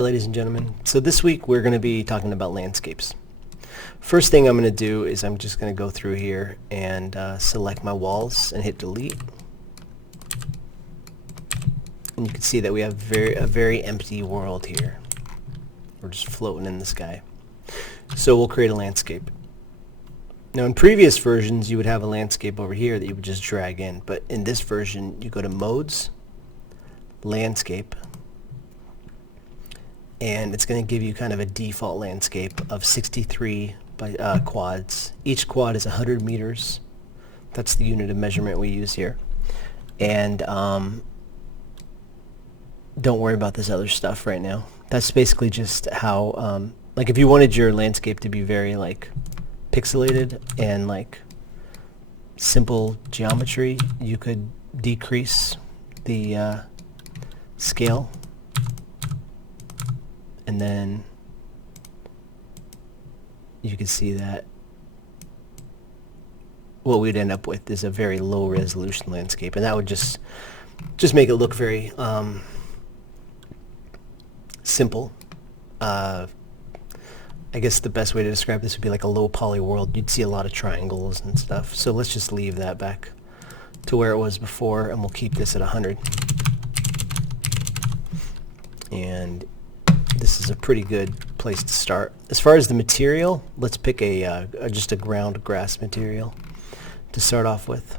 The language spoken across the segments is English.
Ladies and gentlemen, so this week we're going to be talking about landscapes. First thing I'm going to do is I'm just going to go through here and select my walls and hit delete. And you can see that we have a very empty world here. We're just floating in the sky. So we'll create a landscape. Now in previous versions you would have a landscape over here that you would just drag in, but in this version you go to Modes, Landscape, and it's going to give you kind of a default landscape of 63 by quads. Each quad is 100 meters. That's the unit of measurement we use here. And don't worry about this other stuff right now. That's basically just how, like if you wanted your landscape to be very like pixelated and like simple geometry, you could decrease the scale. And then you can see that what we'd end up with is a very low resolution landscape, and that would just make it look very simple. I guess the best way to describe this would be like a low poly world. You'd see a lot of triangles and stuff. So let's just leave that back to where it was before, and we'll keep this at 100. And this is a pretty good place to start. As far as the material, let's pick just a ground grass material to start off with.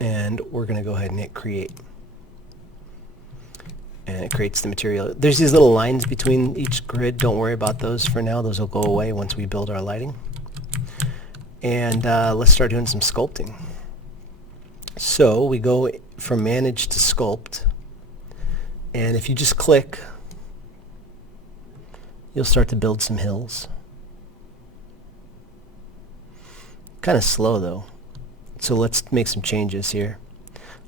And we're going to go ahead and hit create. And it creates the material. There's these little lines between each grid. Don't worry about those for now. Those will go away once we build our lighting. And let's start doing some sculpting. So we go from manage to sculpt. And if you just click, you'll start to build some hills. Kind of slow though. So let's make some changes here.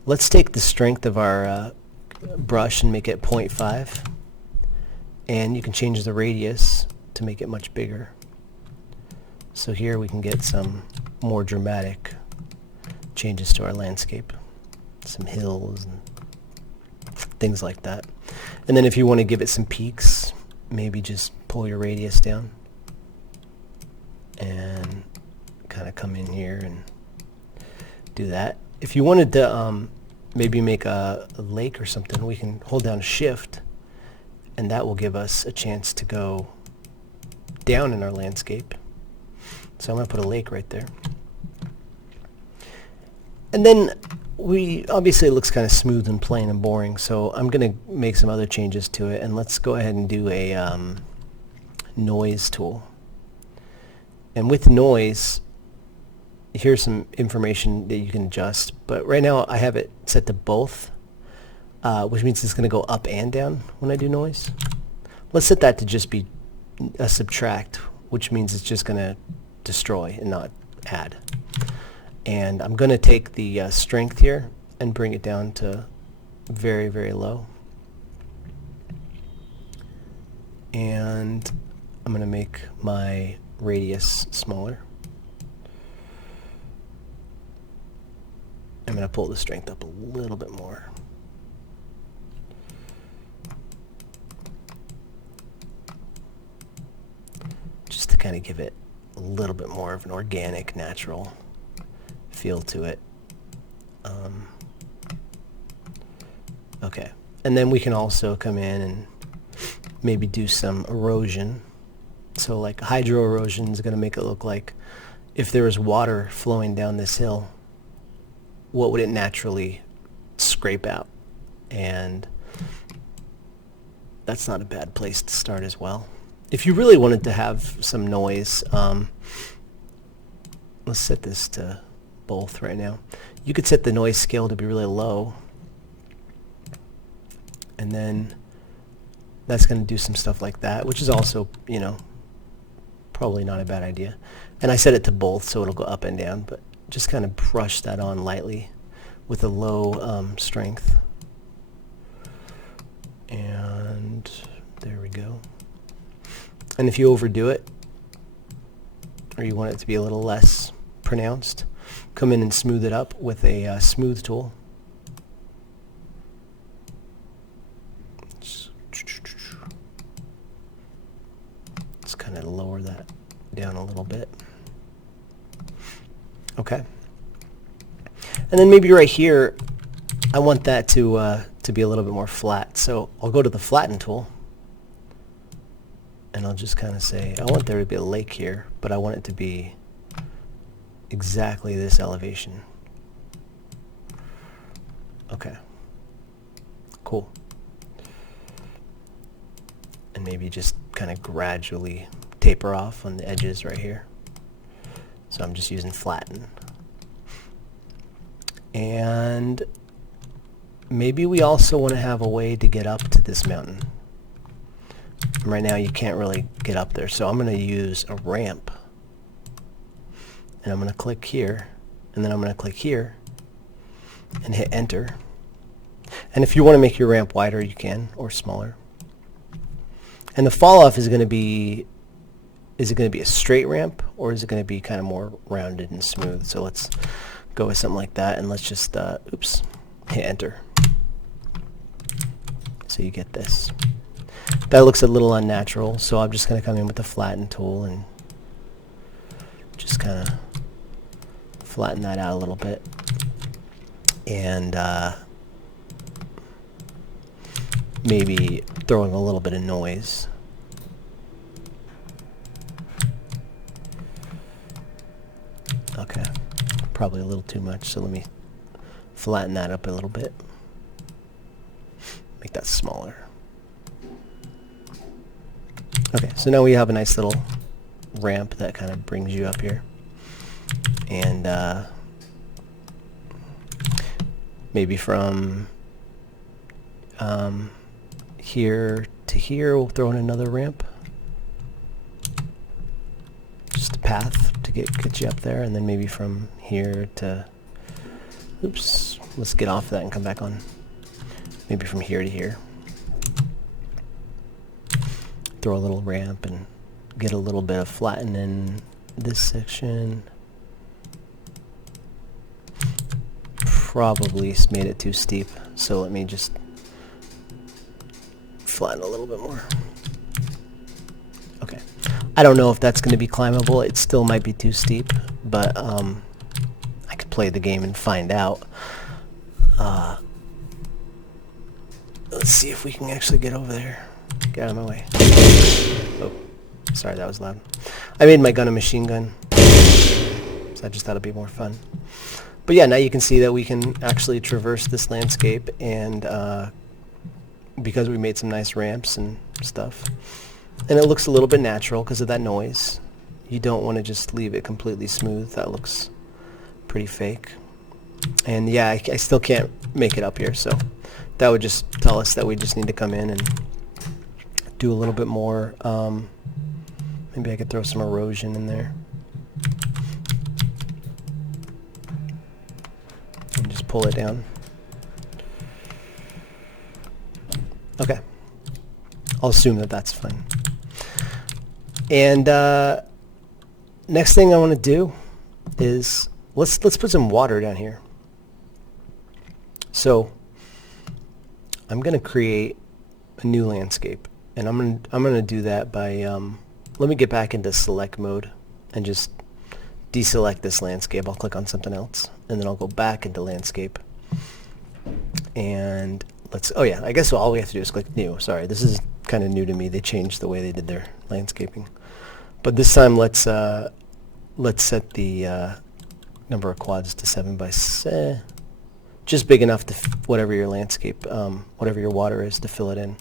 Let's take the strength of our brush and make it 0.5. And you can change the radius to make it much bigger. So here we can get some more dramatic changes to our landscape. Some hills and things like that. And then if you want to give it some peaks, maybe just pull your radius down and kind of come in here and do that. If you wanted to maybe make a lake or something, we can hold down shift, and that will give us a chance to go down in our landscape. So I'm going to put a lake right there. And then obviously it looks kind of smooth and plain and boring, so I'm going to make some other changes to it, and let's go ahead and do a noise tool. And with noise, here's some information that you can adjust, but right now I have it set to both, which means it's going to go up and down when I do noise. Let's set that to just be a subtract, which means it's just going to destroy and not add. And I'm going to take the strength here and bring it down to very, very low. And I'm going to make my radius smaller. I'm going to pull the strength up a little bit more. Just to kind of give it a little bit more of an organic, natural feel to it. Okay, and then we can also come in and maybe do some erosion. So like hydro erosion is going to make it look like if there was water flowing down this hill, what would it naturally scrape out? And that's not a bad place to start as well. If you really wanted to have some noise, let's set this to both right now. You could set the noise scale to be really low, and then that's going to do some stuff like that, which is also, you know, probably not a bad idea. And I set it to both, so it'll go up and down, but just kind of brush that on lightly with a low strength. And there we go. And if you overdo it, or you want it to be a little less pronounced, come in and smooth it up with a smooth tool. down a little bit. Okay. And then maybe right here, I want that to be a little bit more flat. So I'll go to the flatten tool, and I'll just kind of say, I want there to be a lake here, but I want it to be exactly this elevation. Okay. Cool. And maybe just kind of gradually taper off on the edges right here. So I'm just using flatten. And maybe we also want to have a way to get up to this mountain. Right now you can't really get up there, so I'm going to use a ramp. And I'm going to click here, and then I'm going to click here, and hit enter. And if you want to make your ramp wider, you can, or smaller. And the fall off is going to be, is it going to be a straight ramp, or is it going to be kind of more rounded and smooth? So let's go with something like that, and let's just, oops, hit enter. So you get this. That looks a little unnatural, so I'm just going to come in with the flatten tool and just kind of flatten that out a little bit. And maybe throwing a little bit of noise. Okay, probably a little too much, so let me flatten that up a little bit. Make that smaller. Okay, so now we have a nice little ramp that kind of brings you up here. And maybe from here to here, we'll throw in another ramp. Just a path to get you up there, and then maybe from here to, oops, let's get off that and come back on. Maybe from here to here. Throw a little ramp and get a little bit of flatten in this section. Probably made it too steep, so let me just flatten a little bit more. Okay. I don't know if that's going to be climbable. It still might be too steep, but I could play the game and find out. Let's see if we can actually get over there. Get out of my way. Oh, sorry, that was loud. I made my gun a machine gun, so I just thought it'd be more fun. But yeah, now you can see that we can actually traverse this landscape, and because we made some nice ramps and stuff, and it looks a little bit natural because of that noise. You don't want to just leave it completely smooth. That looks pretty fake. And yeah, I still can't make it up here, so that would just tell us that we just need to come in and do a little bit more. Maybe I could throw some erosion in there. And just pull it down. Okay. I'll assume that that's fine. And next thing I want to do is let's put some water down here. So I'm going to create a new landscape, and I'm going to do that by let me get back into select mode and just deselect this landscape. I'll click on something else, and then I'll go back into landscape. And oh yeah, I guess all we have to do is click new. Sorry, this is kind of new to me. They changed the way they did their landscaping. But this time let's set the number of quads to 7 by 7. Just big enough to whatever your landscape, whatever your water is, to fill it in.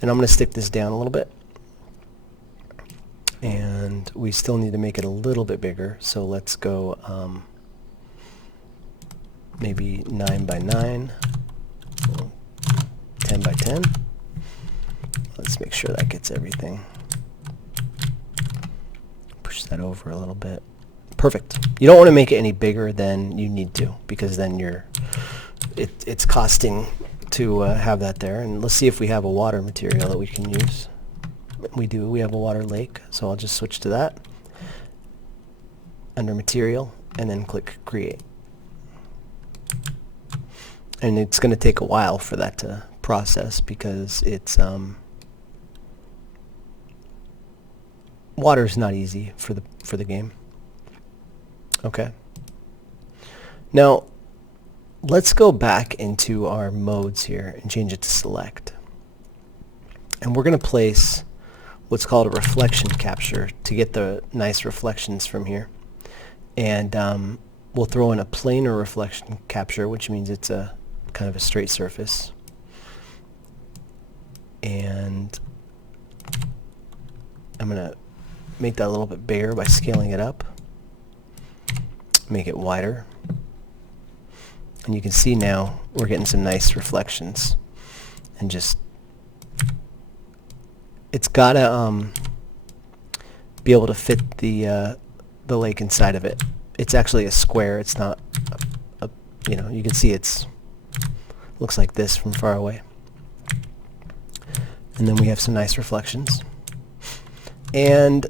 And I'm going to stick this down a little bit. And we still need to make it a little bit bigger, so let's go maybe 9 by 9, 10 by 10. Let's make sure that gets everything. Push that over a little bit. Perfect. You don't want to make it any bigger than you need to, because then it's costing to have that there. And let's see if we have a water material that we can use. We do. We have a water lake, so I'll just switch to that under material and then click create. And it's going to take a while for that to process because it's water's not easy for the game. Okay. Now, let's go back into our modes here and change it to select. And we're going to place what's called a reflection capture to get the nice reflections from here. And we'll throw in a planar reflection capture, which means it's a kind of a straight surface. And I'm going to make that a little bit bigger by scaling it up. Make it wider. And you can see now we're getting some nice reflections. And just, it's got to be able to fit the lake inside of it. It's actually a square. It's not you know, you can see it's looks like this from far away. And then we have some nice reflections. And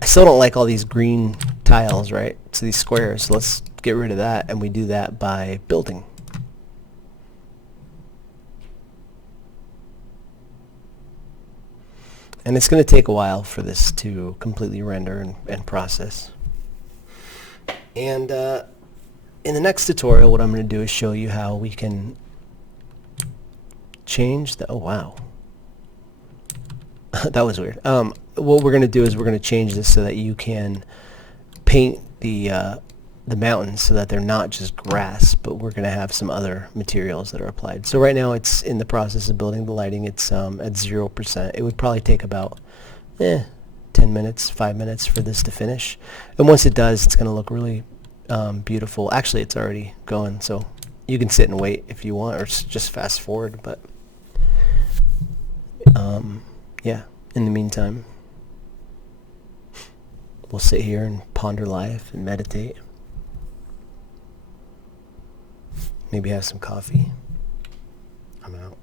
I still don't like all these green tiles, right? So these squares. So let's get rid of that, and we do that by building. And it's going to take a while for this to completely render and process. And in the next tutorial, what I'm going to do is show you how we can change the... Oh, wow. That was weird. What we're going to do is we're going to change this so that you can paint the mountains so that they're not just grass, but we're going to have some other materials that are applied. So right now it's in the process of building the lighting. It's at 0%. It would probably take about 10 minutes, 5 minutes for this to finish. And once it does, it's going to look really beautiful. Actually, it's already going, so you can sit and wait if you want, or just fast forward. But yeah, in the meantime, we'll sit here and ponder life and meditate. Maybe have some coffee. I'm out.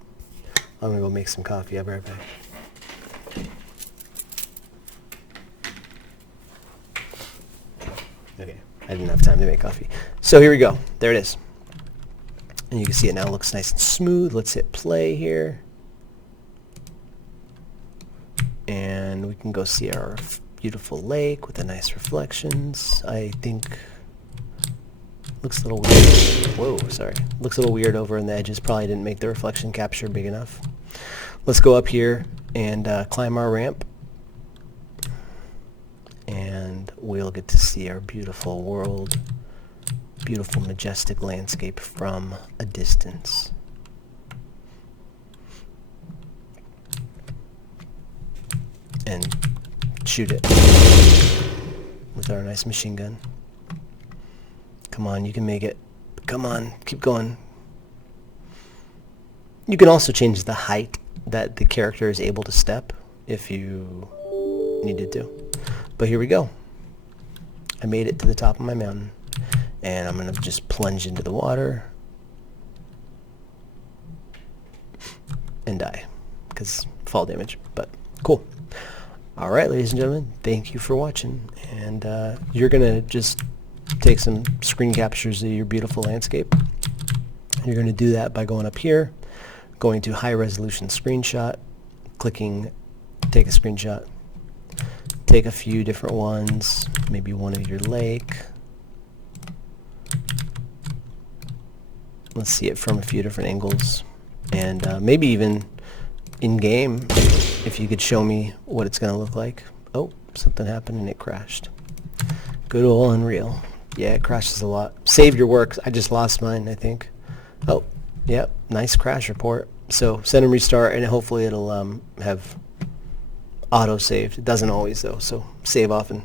I'm going to go make some coffee. I'll be right back. Okay, I didn't have time to make coffee. So here we go. There it is. And you can see it now. It looks nice and smooth. Let's hit play here. And we can go see our beautiful lake with the nice reflections. I think looks a little weird. Whoa, sorry. Looks a little weird over in the edges. Probably didn't make the reflection capture big enough. Let's go up here and climb our ramp. And we'll get to see our beautiful world, beautiful majestic landscape from a distance. And shoot it with our nice machine gun. Come on, you can make it. Come on, keep going. You can also change the height that the character is able to step if you needed to. But here we go. I made it to the top of my mountain, and I'm going to just plunge into the water and die because fall damage, but cool. All right, ladies and gentlemen, thank you for watching, and you're going to just take some screen captures of your beautiful landscape. You're going to do that by going up here, going to high resolution screenshot, clicking take a screenshot, take a few different ones, maybe one of your lake. Let's see it from a few different angles, and maybe even in game if you could show me what it's going to look like. Oh, something happened and it crashed. Good old Unreal. Yeah, it crashes a lot. Save your work. I just lost mine, I think. Oh, yep, nice crash report. So send and restart, and hopefully it'll have auto-saved. It doesn't always, though, so save often.